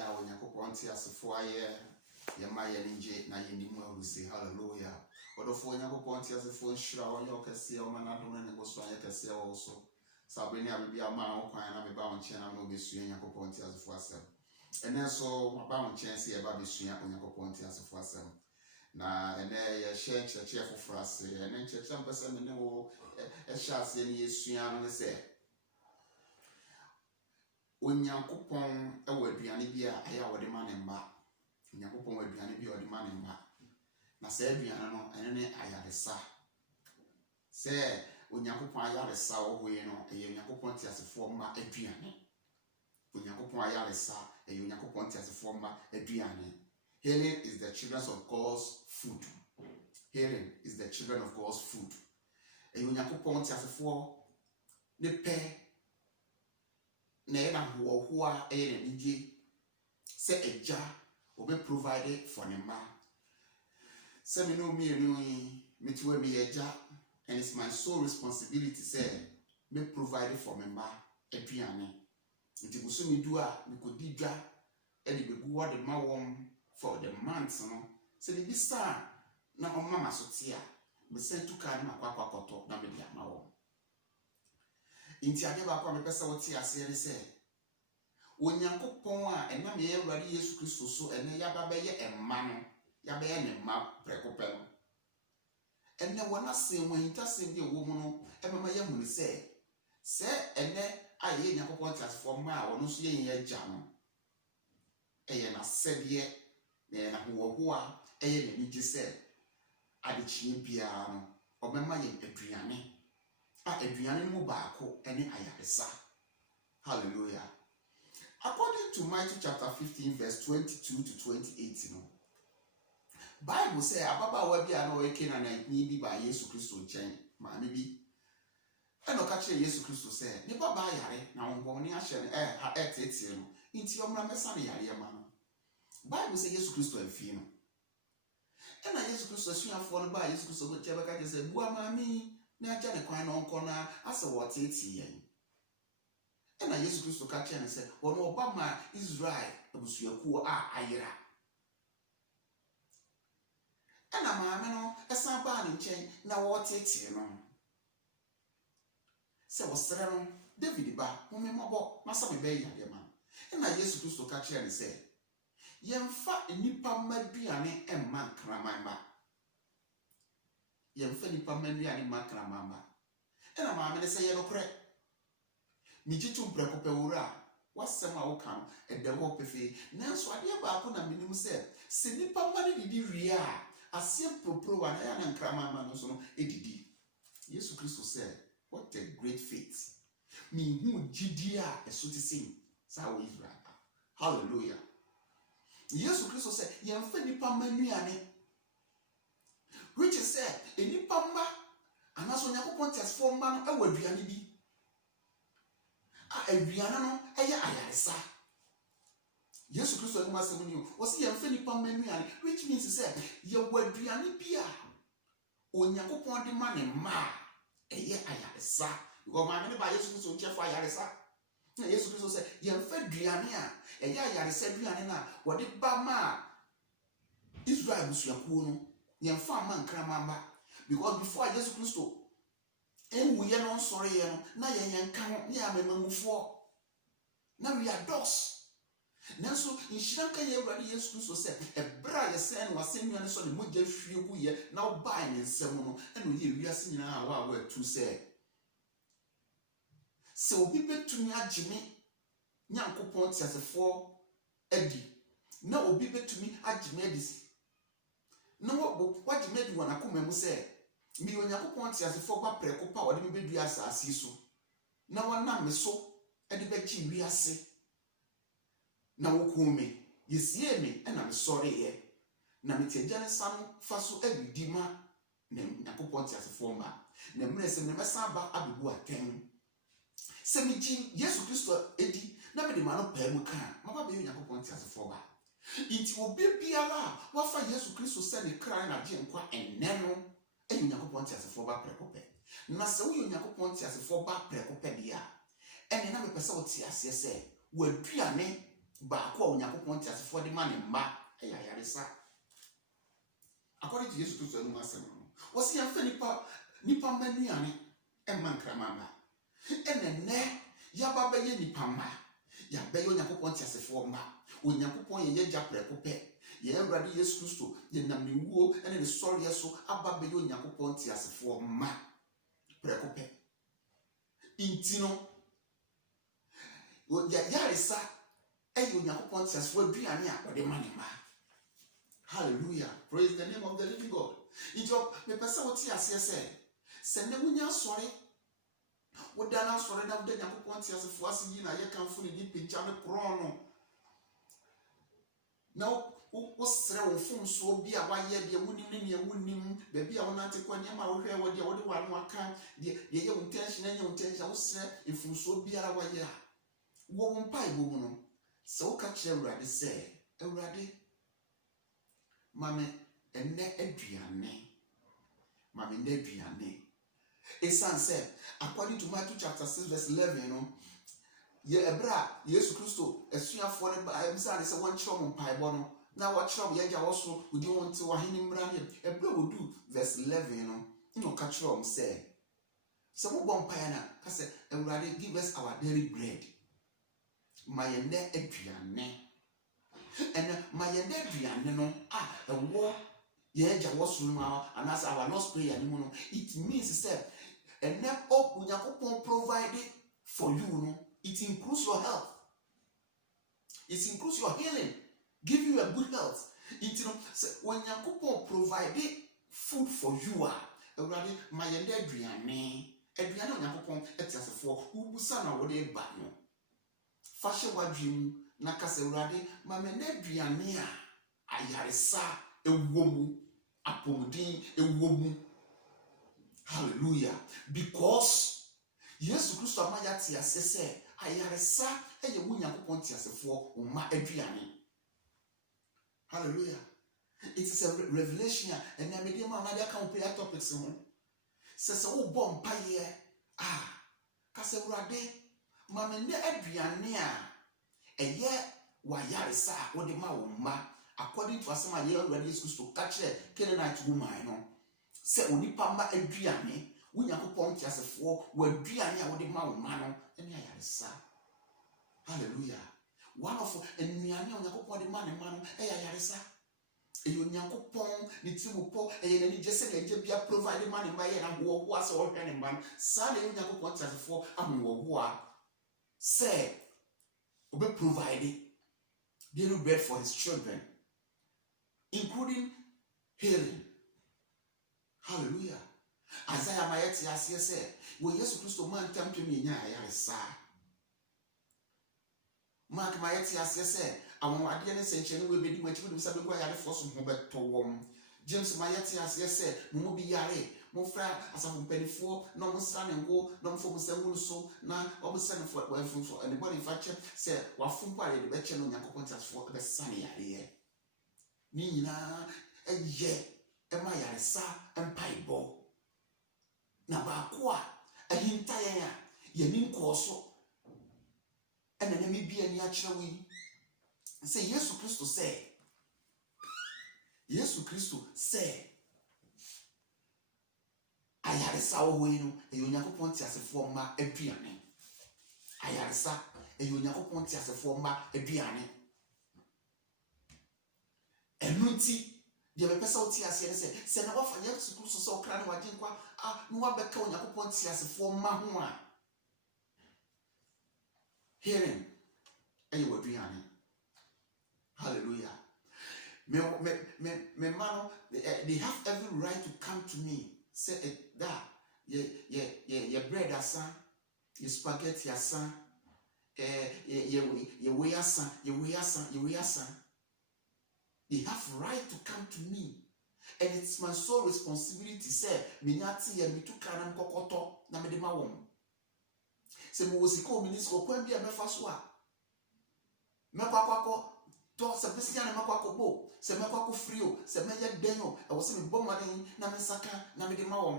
yɛda Onyankopɔn te asefo ayɛ yɛma yɛ nje na yɛnimu ahusi. Hallelujah. Odofo Onyankopɔn te asefo nhyira wɔnyɛ ɔkɛseɛ ɔma n'adom ne boso anyɛ kɛseɛ wɔ so. Sabe ne abibi ama wo kwan na meba wo nkyɛn na obesua Onyankopɔn te asefo asɛm. Ɛnɛ so maba wo nkyɛn sɛ yɛba besua Onyankopɔn te asefo asɛm. Na ɛnɛ yɛ hyɛ kyerɛkyerɛ foforo ase. Ɛnɛ kyerɛkyerɛ mpɛsɛ me ne wo ɛhyɛ ase ne yɛsua no ne sɛ Onyankopɔn ɛwɔ aduane bi a ɛyɛ wɔde ma ne mma. Onyankopɔn wɔ aduane bi a wɔde ma ne mma. Na sɛ aduane no ɛne ne ayaresa. Sɛ Onyankopɔn ayaresa wɔ hɔ yi no ɛyɛ Onyankopɔn te asefoɔ mma aduane. Onyankopɔn ayaresa ɛyɛ Onyankopɔn te asefoɔ mma aduane. Healing is the children of God's food. Healing is the children of God's food. Ɛyɛ Onyankopɔn te asefoɔ ne pɛ na yɛna hoɔhoa ɛyɛ n'anigye sɛ agya obe provide for ne mma. Sɛ me no mmienu yi metiwa mi agya, and it's my sole responsibility say me provide for me mma aduane. Nti busumi du a me kodi dwa ɛde begu wɔ de ma wɔm for the months no. Sɛ bibi sa na ɔma ma so te a me sɛ tuka ne makwakwakɔtɔ na me de ama wɔm. Inti ade ba kwa mepɛ sɛ wote ase ne sɛ Onyankopɔn a ɛnam yɛ Awurade Yesu Kristo so ɛnɛ yaba bɛyɛ ɛmma no yabɛyɛ ne mma prɛkopɛ no. Ɛnɛ wɔna se wɔhinta se bi ɛwɔ mu no ɛmama yɛ hu ne sɛ ɛnɛ a yɛ Onyankopɔn te asefoɔ mma a wɔno so yɛ yɛ agya no ɛyɛ na sɛdeɛ na yɛ na hoɔhoa ɛyɛ n'anigye sɛ adekyee biara no ɔbɛma yɛ aduane a aduane no mu baako ɛne ayaresa. Hallelujah. According to Matthew chapter 15 verse 22 to 28 no, Bible say ababaawa bi a na ɔyɛ Kenanite bi ba Yesu Kristo nkyɛn maame bi ɛna ɔka kyerɛ Yesu Kristo sɛ ne baba yare na wɔn ne ahyɛ no ɛtetie no nti ɔmra mɛsa ne yare ma no. Bible say Yesu Kristo afie no ɛna Yesu Kristo asuafoɔ no ba Yesu Kristo kyerɛ bɛka kyerɛ sɛ bua maame na agya ne kwan na ɔnkɔ na asɛ wɔtetie yɛn. Ɛna Yesu Kristo ka kyerɛ ne sɛ wɔn ɔba ma Israel abusuakuo a ayera. Ɛna maame no ɛsan baa ne nkyɛn na wɔtetie no. Sɛ wɔsrɛ no David ba momemɔbɔ masa me bɛyɛ yade ma. Ɛna Yesu Kristo ka kyerɛ ne sɛ yɛmfa nipa mma aduane ɛmma nkraman ba. Yɛmfa nipa mma aduane mma nkraman ba. Ɛna maame ne sɛ yɛ nokorɛ Mijitu mprɛkopɛ wura wasɛm a woka no ɛda hɔ pɛfɛ nanso adeɛ baako na menim sɛ nipa mma ne didi wie a aseɛ propro wa na ya na nkrama ma no so no edidi. Yesu Kristo sɛ what a great faith. Me hu gidi a ɛso te sɛn saa wɔ Israel. Hallelujah. Yesu Kristo sɛ yɛmfa nipa mma nuane, which is sɛ nipa mma anaso Onyankopɔn tesfo mma no ɛwɔ aduane bi aduane no ɛyɛ ayaresa. Yesu Kristo anim asɛm ni o si yɛmfa nipa mma nuane, which means sɛ yɛwɔ aduane bi a Onyankopɔn de ma ne mma ɛyɛ ayaresa. Because maame ne ba Yesu Kristo nkyɛfo ayaresa. Na Yesu Kristo sɛ yɛmfa aduane a ɛyɛ ayaresa aduane na wɔde ba ma Israel busuakuo no yɛmfa ama nkrama mba. Because before Yesu Kristo enwu ye no nsɔre ye no na yɛn nka ho ne amemamufoɔ na we are dogs. Nanso nhyira nka yɛ Awurade Yesu Kristo sɛ ɛbra yɛsɛn no wasɛn nua ne so ne mogya hwie gu ye na ɔbaa ne nsɛm no ɛna ɔyɛ wiase nyinaa a wa atu sɛ obi betumi agyeme Nyankopɔn tiasefoɔ adi na obi betumi agyeme adi na wagyeme adi wɔ n'akoma mu sɛ mi Onyankopɔn tiasefoɔ ba prɛko pa wɔde me bedu asase so na wɔnam me so ɛde bɛgye wiase na wɔkɔɔ me yɛsie me ɛna me sɔre yɛ na me tiagya ne sa no fa so awidi ma na Onyankopɔn tiasefoɔ ma na mmerɛ sɛ me mɛsa ba abebu atɛn sɛ me gye Yesu Kristo edi na me de ma no paa mu ka maba bɛyɛ Onyankopɔn tiasefoɔ ba. Nti obi biara a wafa Yesu Kristo sɛ ne kra na gye nkwa ɛnnɛ no ɛyɛ Onyankopɔn tiasefoɔ ba prɛkopɛ. Na sɛ woyɛ Onyankopɔn tiasefoɔ ba prɛkopɛ bia ɛne na mepɛ sɛ wote aseɛ sɛ waduane baako a onyankopɔn te asefo de ma ne mma ɛyɛ ayaresa. According to Jesus Christ no asɛm no wɔsi yɛmfa nipa mma nuane ɛmma nkrama mma ɛnɛ yaba bɛyɛ nipa mma yabɛyɛ onyankopɔn te asefo mma onyankopɔn yɛ gya prɛko pɛ yɛ Awurade Yesu Kristo yɛ nam ne wuo ɛne ne sɔreɛ so aba bɛyɛ onyankopɔn te asefo mma prɛko pɛ inti no yaresa ɛyɛ onyankopɔn te asefo aduane a wɔde ma ne mma. Hallelujah. Praise the name of the living God. Ijo me pesa wo ti ase se ne wunya asore wo da na asore na wo da Nyankopɔn ti asefo ase yi na ye kanfo ne di pincha me kron no na wo sere wo fom so bi a waye de wunim ne ne wunim ba bi a wo nante kwa nyama wo hwe wo de wo de wa no aka de ye ye intention anya intention wo sere efum so bi ara waye a wo mpai bo mu no se wo ka kire Awurade se Awurade mame enne aduane mame enne aduane esan say according to Matthew chapter 6 verse 11 no ye ebra Yesu Kristo esuafo ne ba emisa ne se won kire mo mpaebo no na wo kire ye gya wo so odi won te wahene mra ne ebra wodu verse 11 no no ka kire mo say se mo bon mpae na ka se Awurade give us our daily bread ma ye enne aduane and my aduane no ewo ye gya wo so no anasa our Lord's prayer ni no it means say and now Onyankopɔn provide for you no it includes your health, it includes your healing, give you a good health. It no say Onyankopɔn provide food for you Awurade my aduane Onyankopɔn etiasefo ubusa na wo de ba no fashe wadwim na kase Awurade ma me na aduane a ayaresa ewomu apomudin ewomu. Hallelujah. Because Yesu Kristo amaya ti asese ayaresa eye wo Nyankopɔn ti asefo o ma aduane. Hallelujah. It is a revelation and na me dey ma na dey account prayer topics ho. Se wo bɔ mpaye kase Awurade ma me na aduane a eye wa yaresa wo de ma wo ma according to asema ye Awurade Yesu Kristo ka kire Canaanite woman no se onipa ma aduane wo Nyankopɔn ti asefo wo aduane a wo de ma wo ma no ene ayaresa. Hallelujah. One of anuane Onyankopɔn de ma ne ma no ayaresa eyo Nyankopɔn ni timupo eye na ni jese na eje bia provide ma ne ma ye na wo ho ase wo hwe ne ma no sa na Nyankopɔn ti asefo amu wo ho say obe provide daily bread for his children, including healing. Hallelujah. Isaiah mayeti asiye say wo Yesu Kristo man tampem nya ayaresa. Mark mayeti asiye say awon ade ne senchene we bedi machi bedi sa begwa yare force ho beto wom. James mayeti asiye say mo bi yare mo fra asafo mpanifo na mo sra ne ngo na mo fo musamu so na obusa ne fo so anybody fache say wafumpo ale de be che no Nyankopɔn tasfo be sane yare ye ni nyina eye ema yaresa empaibo na ba ko a ahinta yen a ye ni nko so ena na me bia ni a kire wi say Yesu Kristo say ayaresa wo hoyi no e Onyankopɔn ti asefo ma aduane. Ayaresa e Onyankopɔn ti asefo ma aduane. Enunti de be pesa o ti ase se na wafa Yesu Kristo so okra ne waje nkwa no wabeka Onyankopɔn ti asefo ma ho a hearing e wo aduane. Hallelujah. Me man, they have every right to come to me. Say that ye bread asa, ye spaghetti asa, ye way asa. They have right to come to me, and it's my sole responsibility. Say minati ye mitu kanam kokoto na medema wom. Se mo wosiko ministro kwa bia mefa so a mekwakwako to se pesia na makwako bo se makwako frio se meje denyo e wo se me bom maden na mesaka na medema wom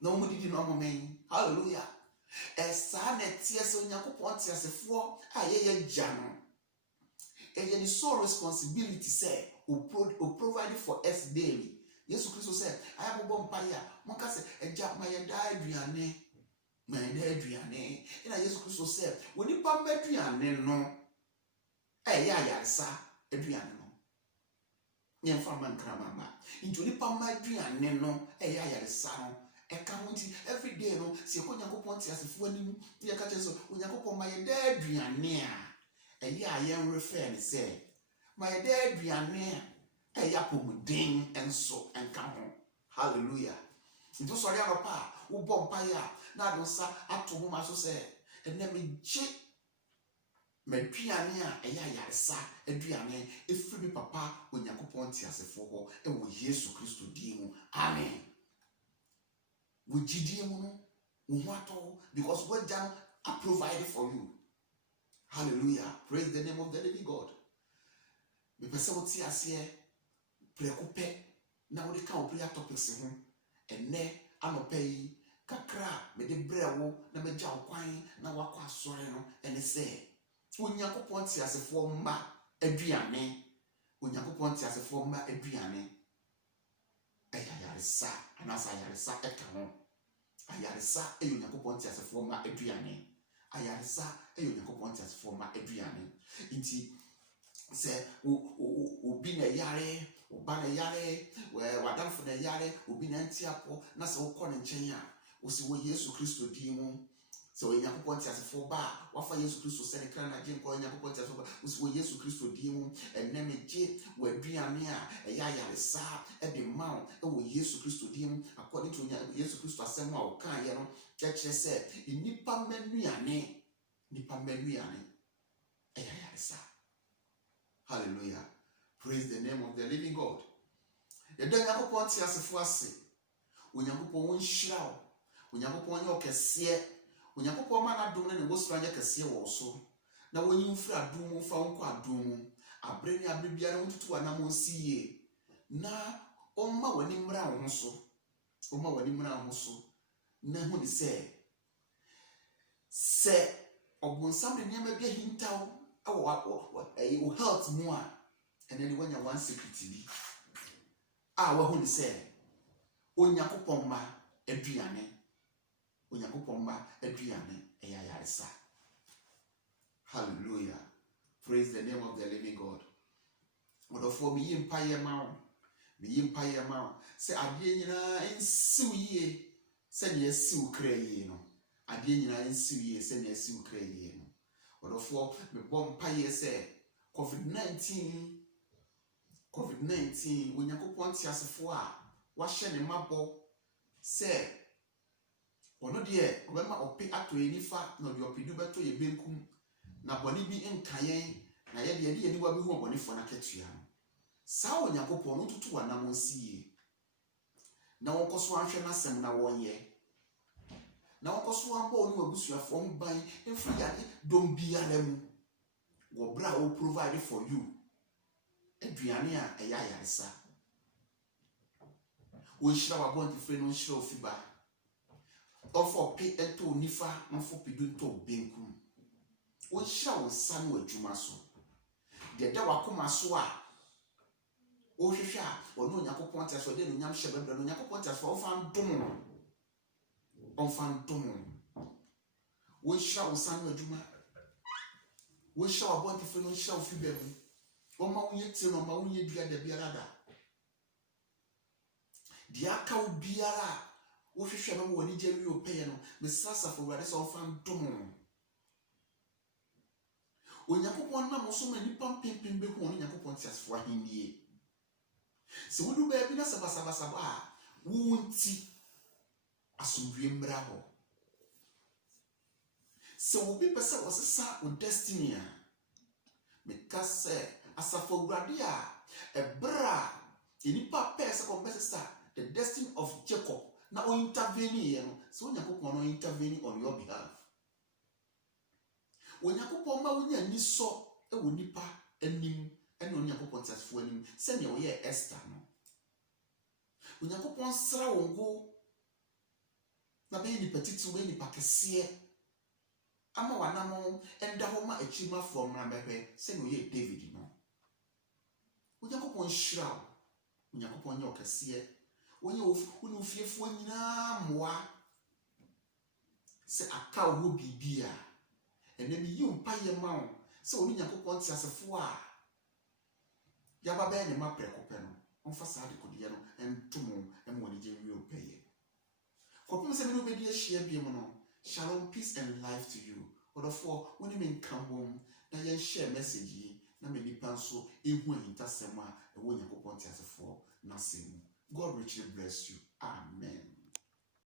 na wo didi no amomen. Hallelujah. Esa na tie se Onyankopɔn tie asefo a ye gya no the sole responsibility say who provide for us daily. Jesus Christ said, I have a bompire. Monka said, a jack my diadriane. My diadriane. And Jesus Christ said, when you pump Adriane, no. Ya, sir, Adriane. Yen farman cramama. Into the pump my driane, no. Ya, son. Every day, no. See, when you go point as if when you catch us, when you go my diadriane. I am referring, say, my diadriane. Ding and so and come home. Hallelujah. Into sorry pa who bompire na don't sa up to whom I so say and then me check me piania yaresa aduane efiri papa onyankopon ti asefo ho e wo Yesu Kristo di mu. Amen. We gidi mu no wo because what down are provided for you. Hallelujah. Praise the name of the living God. Me pese wo ti ase preoccupé na wodi ka prayer topics ho enne anopa yi kakra me de brewo na me gya kwan na wakọ asore no ene se onyankopon ti asefo mma aduane onyankopon ti asefo mma aduane ayaresa anasa ayaresa eka ho ayaresa onyankopon ti asefo mma aduane ayaresa onyankopon ti asefo mma aduane nti se obi na yare Obana yare, wadam for the yare, ubi nantiapo, na se ukone nchenya, usi wo Yesu Kristo dimu. So when Yakuponti as a foba, wafa Yesu Kristo sene kana jim kwa Yakuponti as foba, usi wo Yesu Kristo dimu, and neme je, we biamia, yare sa, the mount, wo Yesu Kristo dimu, according to Yesu Kristo asema ukan yano, church said, nipa menuane, yare sa. Hallelujah. Praise the name of the living God. The Yankopon ti asefo ase. Onyankopon won hyira. Onyankopon ye okese. Onyankopon ma na dum na ne wosura nya kese wo so. Na wonyi mfira adum fa wonko adum. Abre ni abre biara wontutu ana mo siye. Na omma wani mra wo so. Na hu ni se obonsam ne nyama bia hintaw awo health mo a. And then when you want secretly, wahu ni say, Onyankopon ma aduane, yaresa. Hallelujah. Praise the name of the living God. But for me, empire mount, say, Adie nyina ensiw ye, say ne esiw kra ye no. Adie nyina ensiw ye, say ne esiw kra ye no. But for me bom paye say, COVID-19 onyankopon ti asefo a wa hye ne mabọ se ono de obema ope ato enifa na odi opedu beto ye benkum na boni bi nkayen na ye de ni wa bi hu boni fo na ketua no sa onyankopon no tutu wa na monsie na wonkoso ahwe na sem na wonye na wonkoso amba oni wabusuafo ho ban emfiri ya dom biara mu wo bra o provide for you. Aduane a yaresa. Wo hira wa bon tifre no hira ofiba. Ofo pe eto nifa mfo pedu to benkum. Wo hira wo san wo adwuma so. De da wakoma so a wo hwehwe a ono Yakopon tia so de no nyam hye bebra no Yakopon tia so ofan dom. Wo hira wo san wo adwuma. Wo hira wa bon tifre no hira ofiba mu. Oma unye tino ma unye bia de biara da. Di aka u biara wo hwehwe ma woni jeri opeye no me sasa fo wade so fan dom. Onyankopon na mo so ma nipa pimpim be hu Onyankopon ti asfo ahindie. Se wodu ba bi na sabasaba a wunti asomdwe mra ho. Se wo bi pese wo sesa o destiny a me kase asafo grade a ebra enipa pese compensate the destiny of Jacob na o intervene no so Onyankopon no intervene on your behalf. Onyankopon ma wonya ni so e wo nipa anim ene Onyankopon tasfo anim se ne wo ye Esther no. Onyankopon sra wongo na be ni petitu we ni pakese ama wanamo enda ho ma achima from na bɛhwɛ sɛ no yɛ David no Onyankopɔn hyira Onyankopɔn nyɛ ɔkɛseɛ wonye ofiefoɔ nyinaa mmoa sɛ aka wo bibia ɛnɛ mi yi mpa yɛ ma wo sɛ wo Onyankopɔn te asefoɔ a yaba bɛyɛ ne ma prɛkopɛ no ɔmfa saa de kodeɛ no ɛntomo ɛmo ne gye wie opɛyɛ kɔpem sɛ me no bɛdi ahyia bi mu no shalom peace and life to you ɔdɔfoɔ wo ne me nka bom na yɛn share message yi na me nipa nso ehu ahintasɛm a ɛwɔ Onyankopɔn te asefoɔ na sɛ mu God richly bless you amen